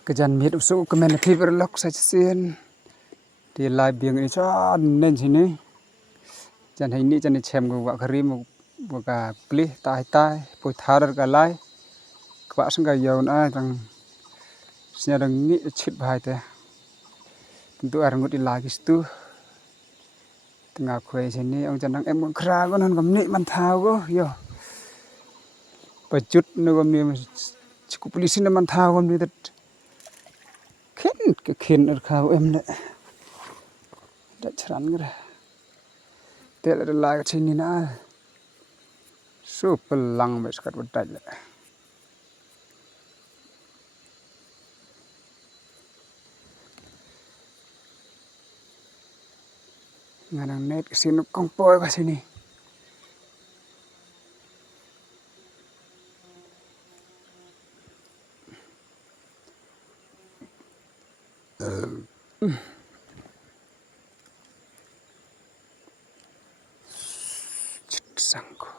Kejan mit usuk kemen thi berlok sajen di lai biang ini chan nen sini jan hai ni jan chem go wa khari mo ka pli tai tai poi thar ka lai kwa sang ga yawn a jang sia dang ni chit bhai te tentu arngut di lagi stu tengah khoi sini ong jan dang em khra go nan gam ni man thau go yo pachut no gam ni chiku polisi na man thau gam ni tet khen ar khau em le da chran gra tel ar la ga chini na su pelang bes kat wadai le nganang net kesini kong poi ka sini sangko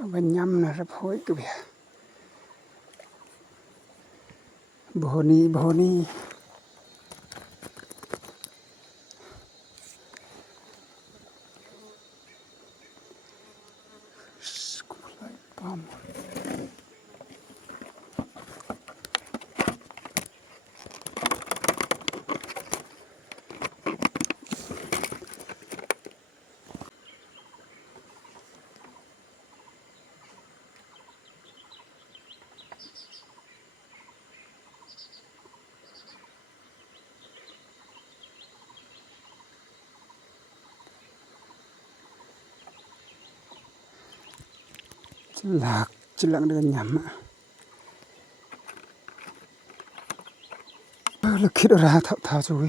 bên nhâm là rất hối cái việc bò ni celak dengan nyama lekit ora thau chui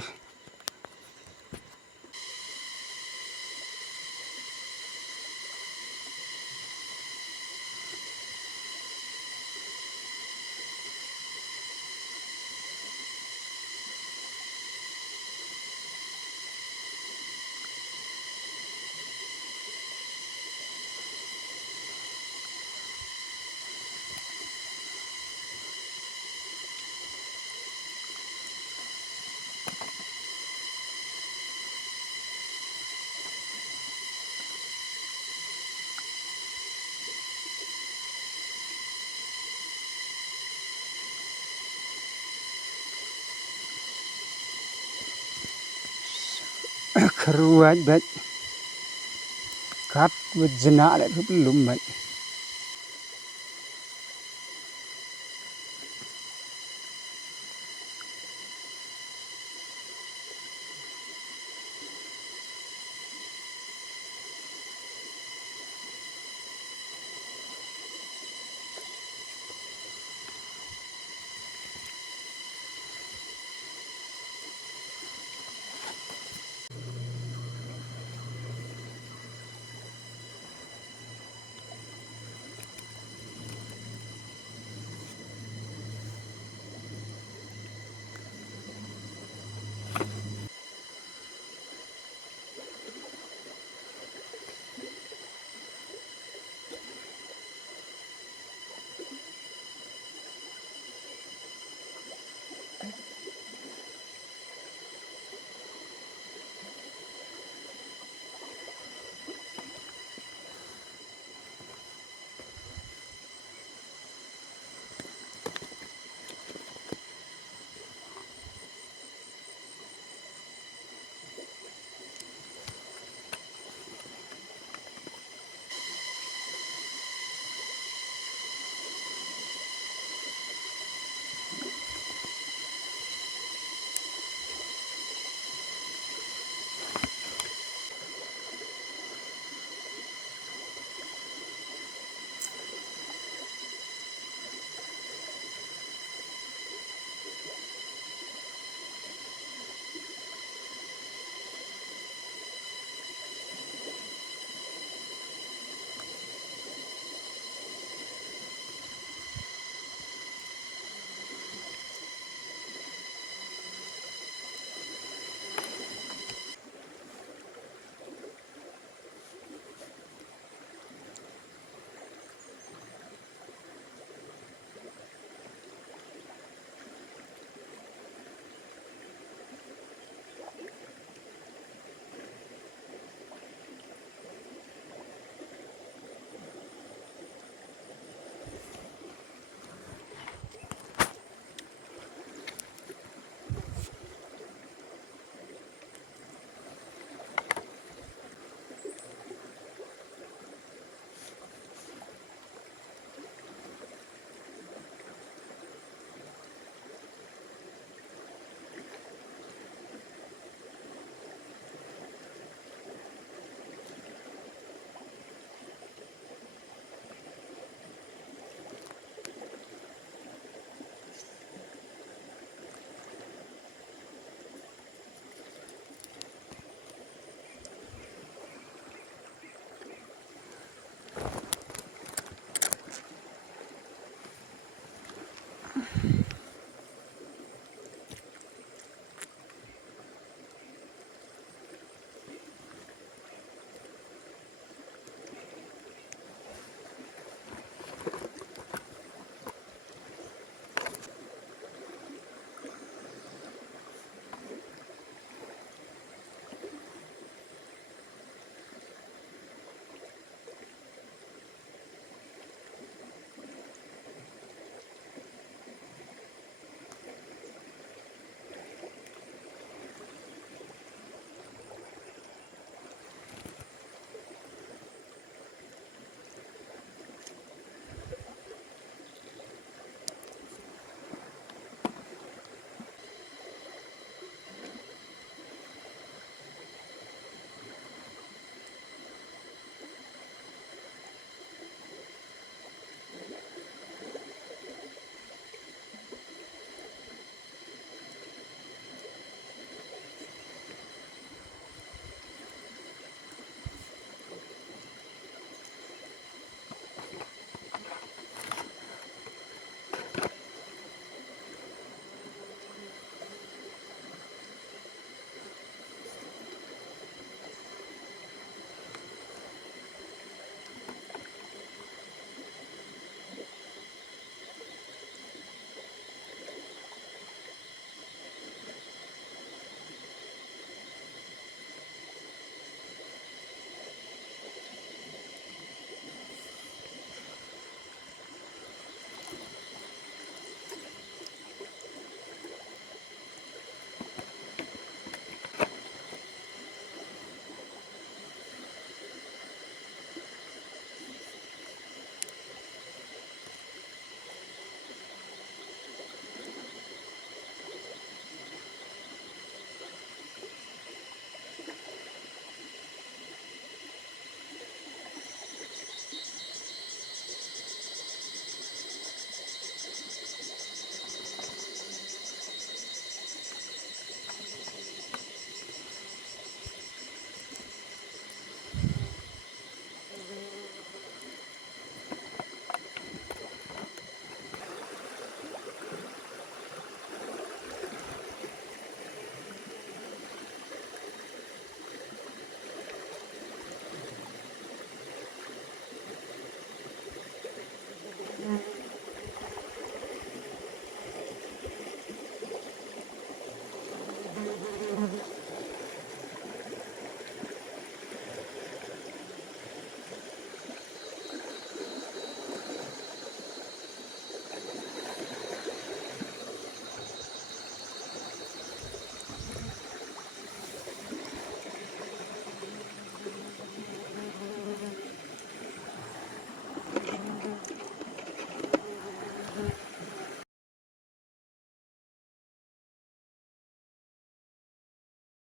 keruat bat kat wajna le belum bat